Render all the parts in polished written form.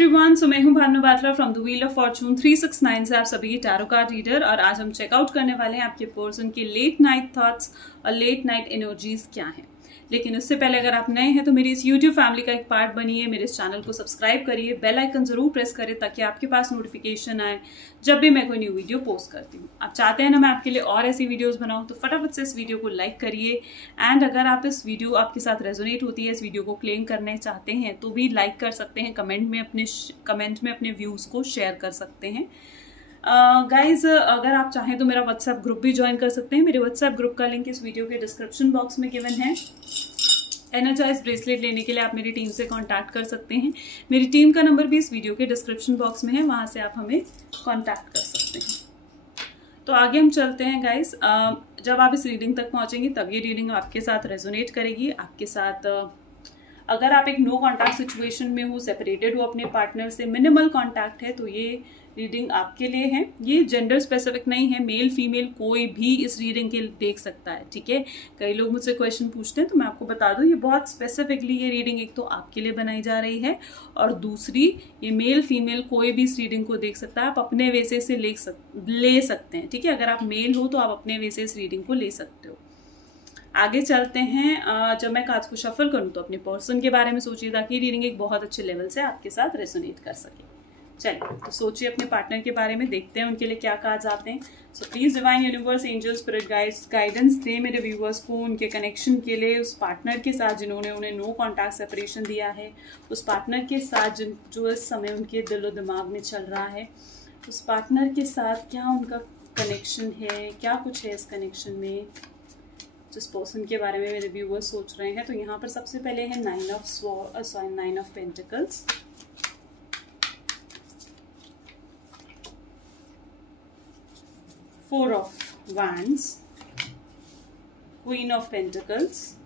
Everyone, सो मैं हूं Bhanu Batra from the wheel of Fortune 369 से आप सभी की टैरो कार्ड रीडर। और आज हम चेकआउट करने वाले हैं आपके पर्सन की लेट नाइट थॉट्स और लेट नाइट एनर्जीज क्या हैं। लेकिन उससे पहले अगर आप नए हैं तो मेरी इस यूट्यूब फैमिली का एक पार्ट बनिए, मेरे इस चैनल को सब्सक्राइब करिए, बेल आइकन जरूर प्रेस करें ताकि आपके पास नोटिफिकेशन आए जब भी मैं कोई न्यू वीडियो पोस्ट करती हूँ। आप चाहते हैं ना मैं आपके लिए और ऐसी वीडियोस बनाऊं तो फटाफट से इस वीडियो को लाइक करिए। एंड अगर आप इस वीडियो आपके साथ रेजोनेट होती है, इस वीडियो को क्लेम करने चाहते हैं तो भी लाइक कर सकते हैं, कमेंट में अपने व्यूज को शेयर कर सकते हैं। गाइज अगर आप चाहें तो मेरा व्हाट्सएप ग्रुप भी ज्वाइन कर सकते हैं। मेरे व्हाट्सएप ग्रुप का लिंक इस वीडियो के डिस्क्रिप्शन बॉक्स में गिवन है। एनर्जाइज ब्रेसलेट लेने के लिए आप मेरी टीम से कांटेक्ट कर सकते हैं। मेरी टीम का नंबर भी इस वीडियो के डिस्क्रिप्शन बॉक्स में है, वहां से आप हमें कांटेक्ट कर सकते हैं। तो आगे हम चलते हैं गाइज। जब आप इस रीडिंग तक पहुंचेंगे तब ये रीडिंग आपके साथ रेजोनेट करेगी। आपके साथ अगर आप एक नो कॉन्टैक्ट सिचुएशन में हो, सेपरेटेड हो अपने पार्टनर से, मिनिमल कॉन्टैक्ट है, तो ये रीडिंग आपके लिए है। ये जेंडर स्पेसिफिक नहीं है, मेल फीमेल कोई भी इस रीडिंग के देख सकता है, ठीक है। कई लोग मुझसे क्वेश्चन पूछते हैं तो मैं आपको बता दूं ये बहुत स्पेसिफिकली ये रीडिंग एक तो आपके लिए बनाई जा रही है और दूसरी ये मेल फीमेल कोई भी इस रीडिंग को देख सकता है। आप अपने वे से ले सकते हैं, ठीक है। अगर आप मेल हो तो आप अपने वे से इस रीडिंग को ले सकते हो। आगे चलते हैं। जब मैं कार्ड्स को शफल करूं तो अपने पर्सन के बारे में सोचिए ताकि रीडिंग एक बहुत अच्छे लेवल से आपके साथ रेजोनेट कर सके। चलिए तो सोचिए अपने पार्टनर के बारे में, देखते हैं उनके लिए क्या कार्ड्स आते हैं। So please divine universe, angel, spirit guides guidance दे मेरे व्यूवर्स को उनके कनेक्शन के लिए, उस पार्टनर के साथ जिन्होंने उन्हें नो कॉन्टैक्ट सेपरेशन दिया है, उस पार्टनर के साथ जो इस समय उनके दिलो दिमाग में चल रहा है, उस पार्टनर के साथ क्या उनका कनेक्शन है, क्या कुछ है इस कनेक्शन में जिस पर्सन के बारे में मेरे व्यूवर्स सोच रहे हैं। तो यहाँ पर सबसे पहले है nine of pentacles, four of wands, queen of pentacles,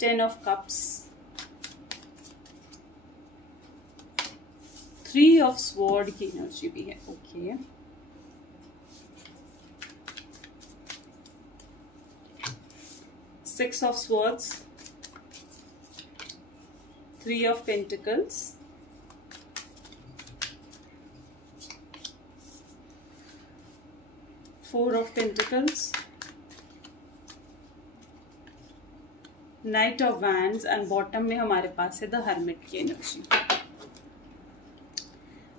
10 of cups, 3 of sword की एनर्जी भी है। Okay, 6 of swords, 3 of pentacles, 4 of pentacles, Knight of Wands and bottom में हमारे पास है द हर्मिट की एनर्जी।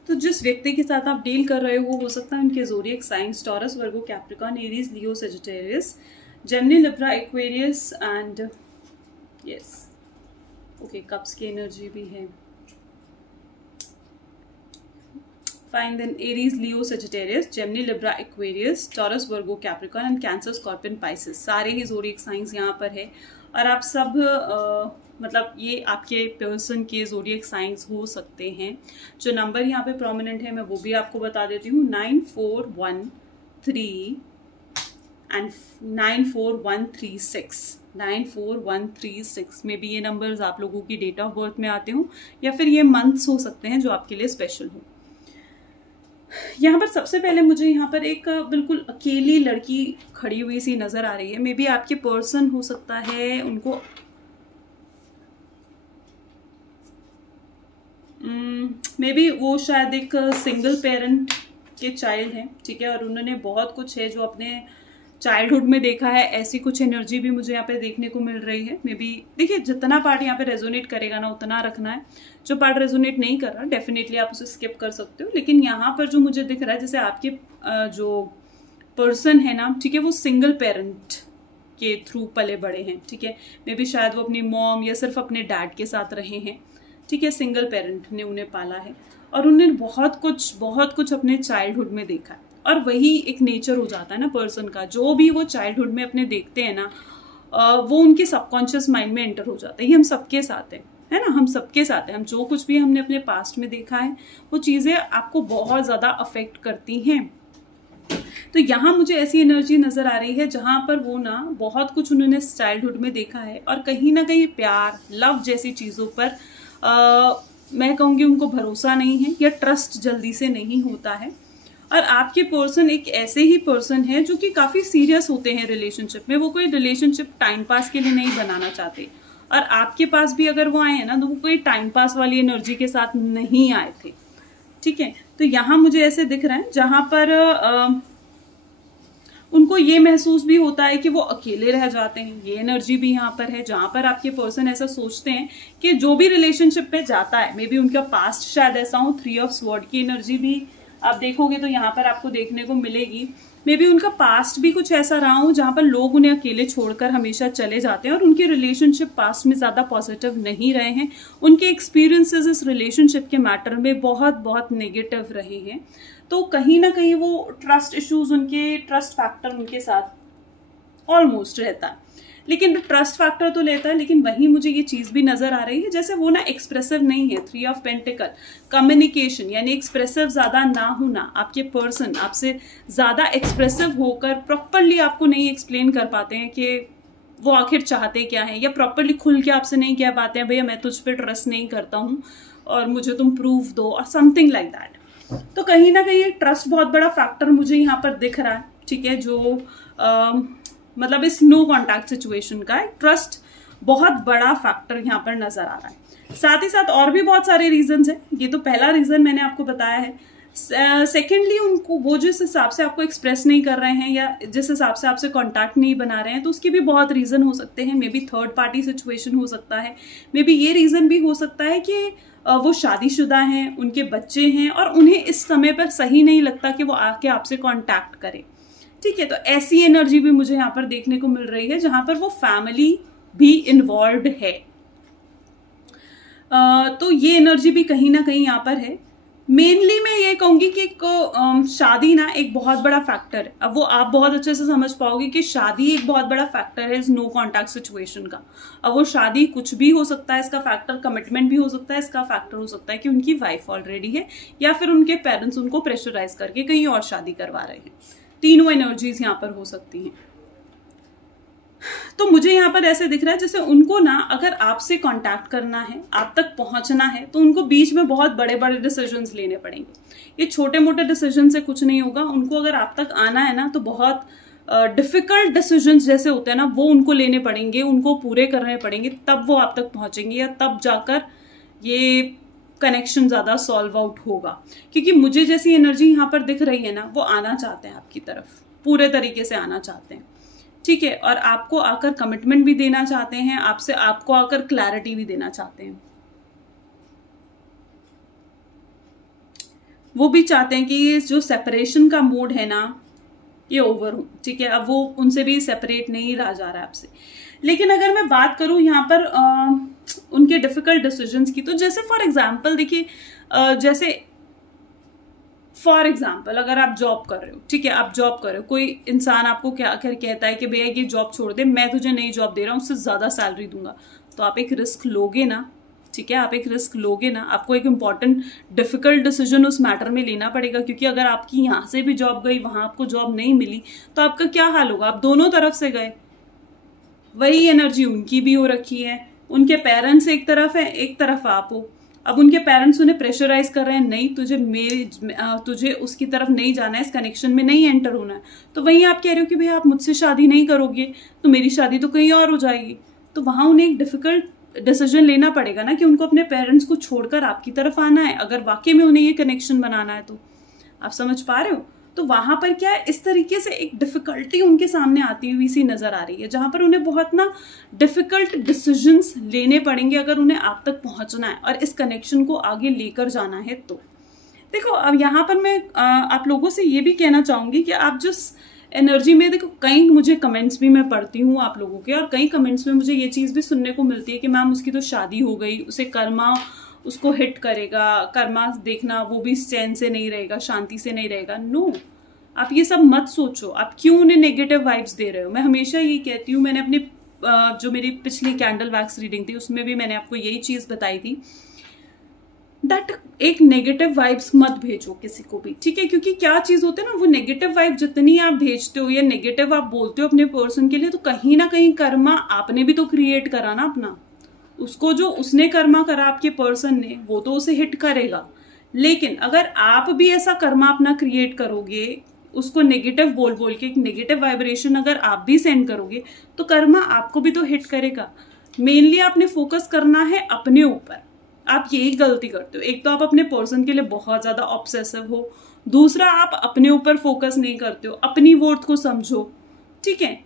तो जिस व्यक्ति के साथ आप डील कर रहे हो सकता है उनके zodiac science Taurus, Virgo, Capricorn, Aries, Leo, Sagittarius, Gemini, Libra, Aquarius and yes okay cups की एनर्जी भी है। Fine, then Aries, Leo, Sagittarius, Gemini, Libra, Aquarius, Taurus, Virgo, Capricorn and Cancer, scorpion, Pisces, सारे ही zodiac science यहाँ पर है। और आप सब मतलब ये आपके पर्सन के ज़ोडिएक साइंस हो सकते हैं। जो नंबर यहाँ पे प्रोमिनेंट है मैं वो भी आपको बता देती हूँ, 9413 एंड 94136। 94136 में भी ये नंबर्स आप लोगों की डेट ऑफ बर्थ में आते हो या फिर ये मंथ्स हो सकते हैं जो आपके लिए स्पेशल हो। यहाँ पर सबसे पहले मुझे यहाँ पर एक बिल्कुल अकेली लड़की खड़ी हुई सी नजर आ रही है। मे बी आपके पर्सन हो सकता है उनको मे बी वो शायद एक सिंगल पेरेंट के चाइल्ड हैं, ठीक है, और उन्होंने बहुत कुछ है जो अपने चाइल्डहुड में देखा है। ऐसी कुछ एनर्जी भी मुझे यहाँ पे देखने को मिल रही है। मे बी देखिए जितना पार्ट यहाँ पे रेजोनेट करेगा ना उतना रखना है, जो पार्ट रेजोनेट नहीं कर रहा डेफिनेटली आप उसे स्किप कर सकते हो। लेकिन यहाँ पर जो मुझे दिख रहा है जैसे आपके जो पर्सन है ना, ठीक है, वो सिंगल पेरेंट के थ्रू पले बड़े हैं, ठीक है। मे बी शायद वो अपनी मॉम या सिर्फ अपने डैड के साथ रहे हैं, ठीक है। सिंगल पेरेंट ने उन्हें पाला है और उन्होंने बहुत कुछ अपने चाइल्डहुड में देखा है। और वही एक नेचर हो जाता है ना पर्सन का, जो भी वो चाइल्डहुड में अपने देखते हैं ना वो उनके सबकॉन्शियस माइंड में एंटर हो जाता है। ये हम सबके साथ है ना, हम सबके साथ है। हम जो कुछ भी हमने अपने पास्ट में देखा है वो चीज़ें आपको बहुत ज़्यादा अफेक्ट करती हैं। तो यहाँ मुझे ऐसी एनर्जी नज़र आ रही है जहाँ पर वो ना बहुत कुछ उन्होंने चाइल्डहुड में देखा है और कहीं ना कहीं प्यार, लव जैसी चीज़ों पर मैं कहूँगी उनको भरोसा नहीं है या ट्रस्ट जल्दी से नहीं होता है। और आपके पर्सन एक ऐसे ही पर्सन है जो कि काफ़ी सीरियस होते हैं रिलेशनशिप में। वो कोई रिलेशनशिप टाइम पास के लिए नहीं बनाना चाहते, और आपके पास भी अगर वो आए हैं ना तो वो कोई टाइम पास वाली एनर्जी के साथ नहीं आए थे, ठीक है। तो यहाँ मुझे ऐसे दिख रहा है जहां पर उनको ये महसूस भी होता है कि वो अकेले रह जाते हैं, ये एनर्जी भी यहाँ पर है जहां पर आपके पर्सन ऐसा सोचते हैं कि जो भी रिलेशनशिप पे जाता है, मे बी उनका पास्ट शायद ऐसा हो। 3 ऑफ स्वॉर्ड की एनर्जी भी आप देखोगे तो यहाँ पर आपको देखने को मिलेगी। मे बी उनका पास्ट भी कुछ ऐसा रहा हो जहां पर लोग उन्हें अकेले छोड़कर हमेशा चले जाते हैं और उनके रिलेशनशिप पास्ट में ज्यादा पॉजिटिव नहीं रहे हैं। उनके एक्सपीरियंसेस इस रिलेशनशिप के मैटर में बहुत बहुत नेगेटिव रहे हैं। तो कहीं ना कहीं वो ट्रस्ट इश्यूज, उनके ट्रस्ट फैक्टर उनके साथ ऑलमोस्ट रहता है, लेकिन ट्रस्ट फैक्टर तो लेता है, लेकिन वहीं मुझे ये चीज भी नजर आ रही है जैसे वो ना एक्सप्रेसिव नहीं है। 3 ऑफ पेंटिकल, कम्युनिकेशन यानी एक्सप्रेसिव ज्यादा ना होना, आपके पर्सन आपसे ज्यादा एक्सप्रेसिव होकर प्रॉपरली आपको नहीं एक्सप्लेन कर पाते हैं कि वो आखिर चाहते क्या है, या प्रॉपरली खुल के आपसे नहीं कह पाते हैं भैया मैं तुझ पे ट्रस्ट नहीं करता हूँ और मुझे तुम प्रूफ दो और समथिंग लाइक दैट। तो कहीं ना कहीं एक ट्रस्ट बहुत बड़ा फैक्टर मुझे यहाँ पर दिख रहा है, ठीक है, जो मतलब इस नो कॉन्टैक्ट सिचुएशन का ट्रस्ट बहुत बड़ा फैक्टर यहाँ पर नजर आ रहा है। साथ ही साथ और भी बहुत सारे रीजंस हैं, ये तो पहला रीजन मैंने आपको बताया है। सेकेंडली उनको वो जिस हिसाब से आपको एक्सप्रेस नहीं कर रहे हैं या जिस हिसाब से आपसे कांटेक्ट नहीं बना रहे हैं, तो उसके भी बहुत रीजन हो सकते हैं। May be third party situation हो सकता है, मे बी ये रीजन भी हो सकता है कि वो शादीशुदा हैं, उनके बच्चे हैं और उन्हें इस समय पर सही नहीं लगता कि वो आके आपसे कांटेक्ट करे, ठीक है। तो ऐसी एनर्जी भी मुझे यहाँ पर देखने को मिल रही है जहां पर वो फैमिली भी इन्वॉल्व है। तो ये एनर्जी भी कहीं ना कहीं यहाँ पर है। मेनली मैं ये कहूंगी कि शादी ना एक बहुत बड़ा फैक्टर है। अब वो आप बहुत अच्छे से समझ पाओगे कि शादी एक बहुत बड़ा फैक्टर है इस नो कॉन्टैक्ट सिचुएशन का। अब वो शादी कुछ भी हो सकता है, इसका फैक्टर कमिटमेंट भी हो सकता है, इसका फैक्टर हो सकता है कि उनकी वाइफ ऑलरेडी है या फिर उनके पेरेंट्स उनको प्रेशराइज करके कहीं और शादी करवा रहे हैं। तीनों एनर्जीज यहाँ पर हो सकती हैं। तो मुझे यहाँ पर ऐसे दिख रहा है जैसे उनको ना अगर आपसे कांटेक्ट करना है, आप तक पहुंचना है, तो उनको बीच में बहुत बड़े बड़े डिसीजंस लेने पड़ेंगे। ये छोटे मोटे डिसीजन से कुछ नहीं होगा। उनको अगर आप तक आना है ना तो बहुत डिफिकल्ट डिसीजंस जैसे होते हैं ना वो उनको लेने पड़ेंगे, उनको पूरे करने पड़ेंगे, तब वो आप तक पहुंचेंगे या तब जाकर ये कनेक्शन ज्यादा सॉल्व आउट होगा। क्योंकि मुझे जैसी एनर्जी यहाँ पर दिख रही है ना, वो आना चाहते हैं आपकी तरफ, पूरे तरीके से आना चाहते हैं, ठीक है, और आपको आकर कमिटमेंट भी देना चाहते हैं, आपको आकर क्लैरिटी भी देना चाहते हैं। वो भी चाहते हैं कि ये जो सेपरेशन का मूड है ना ये ओवर हो, ठीक है। अब वो उनसे भी सेपरेट नहीं रहा जा रहा है आपसे। लेकिन अगर मैं बात करूं यहाँ पर उनके डिफिकल्ट डिसीजंस की, तो जैसे फॉर एग्जाम्पल देखिए, जैसे फॉर एग्जाम्पल अगर आप जॉब कर रहे हो, ठीक है, आप जॉब कर रहे हो, कोई इंसान आपको क्या कहता है कि भैया ये जॉब छोड़ दे, मैं तुझे नई जॉब दे रहा हूँ, उससे ज्यादा सैलरी दूंगा, तो आप एक रिस्क लोगे ना, ठीक है, आप एक रिस्क लोगे ना। आपको एक इंपॉर्टेंट डिफिकल्ट डिसीजन उस मैटर में लेना पड़ेगा, क्योंकि अगर आपकी यहाँ से भी जॉब गई, वहां आपको जॉब नहीं मिली, तो आपका क्या हाल होगा। आप दोनों तरफ से गए, वही एनर्जी उनकी भी हो रखी है, उनके पेरेंट्स एक तरफ है, एक तरफ आप हो। अब उनके पेरेंट्स उन्हें प्रेशराइज कर रहे हैं, नहीं तुझे उसकी तरफ नहीं जाना है, इस कनेक्शन में नहीं एंटर होना है। तो वहीं आप कह रहे हो कि भैया आप मुझसे शादी नहीं करोगे तो मेरी शादी तो कहीं और हो जाएगी। तो वहां उन्हें एक डिफिकल्ट डिसीजन लेना पड़ेगा ना कि उनको अपने पेरेंट्स को छोड़कर आपकी तरफ आना है, अगर वाकई में उन्हें ये कनेक्शन बनाना है। तो आप समझ पा रहे हो। तो वहां पर क्या है, इस तरीके से एक डिफिकल्टी उनके सामने आती हुई सी नजर आ रही है, जहां पर उन्हें बहुत ना डिफिकल्ट डिसीजंस लेने पड़ेंगे अगर उन्हें आप तक पहुंचना है और इस कनेक्शन को आगे लेकर जाना है। तो देखो, अब यहाँ पर मैं आप लोगों से ये भी कहना चाहूंगी कि आप जिस एनर्जी में, देखो कई मुझे कमेंट्स भी मैं पढ़ती हूँ आप लोगों के, और कई कमेंट्स में मुझे ये चीज भी सुनने को मिलती है कि मैम उसकी तो शादी हो गई, उसे कर्मा उसको हिट करेगा, कर्मा देखना वो भी चैन से नहीं रहेगा, शांति से नहीं रहेगा। नो, आप ये सब मत सोचो। आप क्यों उन्हें नेगेटिव वाइब्स दे रहे हो। मैं हमेशा ये कहती हूँ, मैंने अपनी जो मेरी पिछली कैंडल वैक्स रीडिंग थी उसमें भी मैंने आपको यही चीज बताई थी, दैट एक नेगेटिव वाइब्स मत भेजो किसी को भी, ठीक है। क्योंकि क्या चीज होती है ना, वो नेगेटिव वाइब जितनी आप भेजते हो या नेगेटिव आप बोलते हो अपने पर्सन के लिए, तो कहीं ना कहीं कर्मा आपने भी तो क्रिएट करा ना अपना। उसको जो उसने कर्मा करा आपके पर्सन ने, वो तो उसे हिट करेगा। लेकिन अगर आप भी ऐसा कर्मा अपना क्रिएट करोगे, उसको नेगेटिव बोल बोल के एक नेगेटिव वाइब्रेशन अगर आप भी सेंड करोगे, तो कर्मा आपको भी तो हिट करेगा। मेनली आपने फोकस करना है अपने ऊपर। आप यही गलती करते हो, एक तो आप अपने पर्सन के लिए बहुत ज्यादा ऑब्सेसिव हो, दूसरा आप अपने ऊपर फोकस नहीं करते हो। अपनी वर्थ को समझो, ठीक है,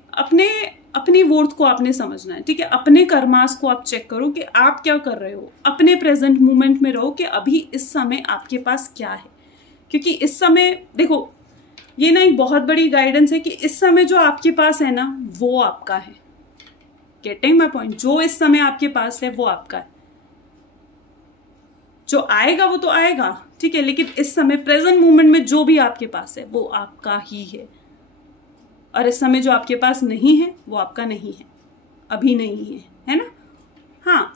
अपनी वर्थ को आपने समझना है, ठीक है। अपने कर्मास को आप चेक करो कि आप क्या कर रहे हो, अपने प्रेजेंट मोमेंट में रहो कि अभी इस समय आपके पास क्या है। क्योंकि इस समय देखो, ये ना एक बहुत बड़ी गाइडेंस है कि इस समय जो आपके पास है ना वो आपका है। Getting my point? जो इस समय आपके पास है वो आपका है, जो आएगा वो तो आएगा, ठीक है, लेकिन इस समय प्रेजेंट मोमेंट में जो भी आपके पास है वो आपका ही है। और इस समय जो आपके पास नहीं है वो आपका नहीं है, अभी नहीं है ना। हाँ,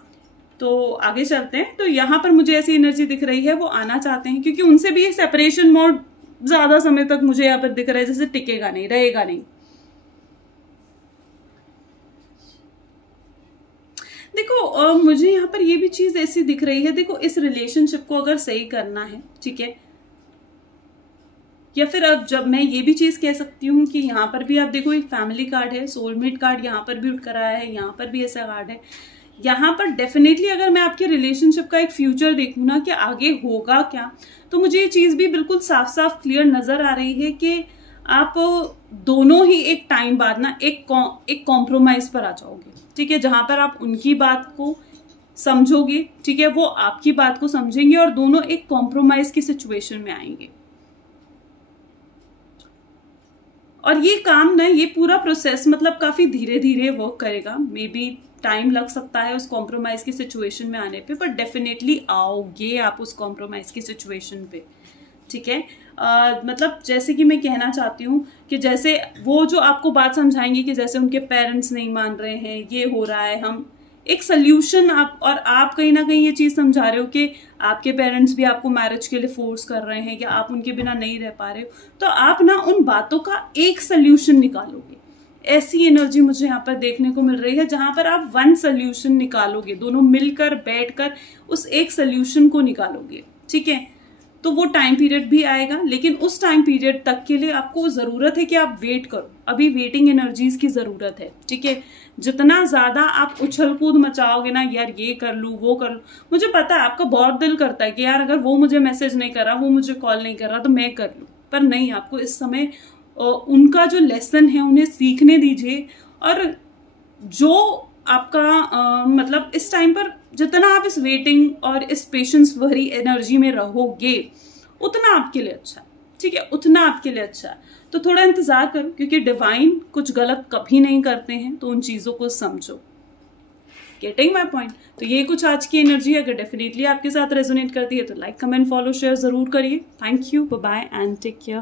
तो आगे चलते हैं। तो यहां पर मुझे ऐसी एनर्जी दिख रही है, वो आना चाहते हैं, क्योंकि उनसे भी सेपरेशन मोड ज्यादा समय तक मुझे यहाँ पर दिख रहा है, जैसे टिकेगा नहीं, रहेगा नहीं। देखो मुझे यहाँ पर ये भी चीज ऐसी दिख रही है, देखो इस रिलेशनशिप को अगर सही करना है, ठीक है, या फिर अब जब मैं ये भी चीज कह सकती हूँ कि यहाँ पर भी आप देखो एक फैमिली कार्ड है, सोलमेट कार्ड यहाँ पर भी उठ कर आया है, यहाँ पर भी ऐसा कार्ड है। यहाँ पर डेफिनेटली अगर मैं आपके रिलेशनशिप का एक फ्यूचर देखूँ ना कि आगे होगा क्या, तो मुझे ये चीज भी बिल्कुल साफ साफ क्लियर नजर आ रही है कि आप दोनों ही एक टाइम बाद ना एक कॉम्प्रोमाइज पर आ जाओगे, ठीक है, जहां पर आप उनकी बात को समझोगे, ठीक है, वो आपकी बात को समझेंगे और दोनों एक कॉम्प्रोमाइज की सिचुएशन में आएंगे। और ये काम ना, ये पूरा प्रोसेस मतलब काफी धीरे धीरे वर्क करेगा, मे बी टाइम लग सकता है उस कॉम्प्रोमाइज की सिचुएशन में आने पे, पर डेफिनेटली आओगे आप उस कॉम्प्रोमाइज की सिचुएशन पे, ठीक है। मतलब जैसे कि मैं कहना चाहती हूँ कि जैसे वो जो आपको बात समझाएंगे कि जैसे उनके पेरेंट्स नहीं मान रहे हैं, ये हो रहा है, हम एक सोल्यूशन आप कहीं ना कहीं ये चीज समझा रहे हो कि आपके पेरेंट्स भी आपको मैरिज के लिए फोर्स कर रहे हैं या आप उनके बिना नहीं रह पा रहे हो, तो आप ना उन बातों का एक सोल्यूशन निकालोगे। ऐसी एनर्जी मुझे यहाँ पर देखने को मिल रही है जहां पर आप वन सोल्यूशन निकालोगे, दोनों मिलकर बैठकर उस एक सोल्यूशन को निकालोगे, ठीक है। तो वो टाइम पीरियड भी आएगा, लेकिन उस टाइम पीरियड तक के लिए आपको जरूरत है कि आप वेट करो। अभी वेटिंग एनर्जीज की जरूरत है, ठीक है। जितना ज्यादा आप उछल कूद मचाओगे ना, यार ये कर लूं वो कर लूं, मुझे पता है आपका बहुत दिल करता है कि यार अगर वो मुझे मैसेज नहीं कर रहा, वो मुझे कॉल नहीं कर रहा, तो मैं कर लूं, पर नहीं, आपको इस समय उनका जो लेसन है उन्हें सीखने दीजिए। और जो आपका मतलब इस टाइम पर जितना आप इस वेटिंग और इस पेशेंस भरी एनर्जी में रहोगे उतना आपके लिए अच्छा है, ठीक है, उतना आपके लिए अच्छा है। तो थोड़ा इंतजार करो, क्योंकि डिवाइन कुछ गलत कभी नहीं करते हैं, तो उन चीजों को समझो। Getting my point? तो ये कुछ आज की एनर्जी अगर डेफिनेटली आपके साथ रेजोनेट करती है तो लाइक, कमेंट, फॉलो, शेयर जरूर करिए। Thank you, bye bye and take care.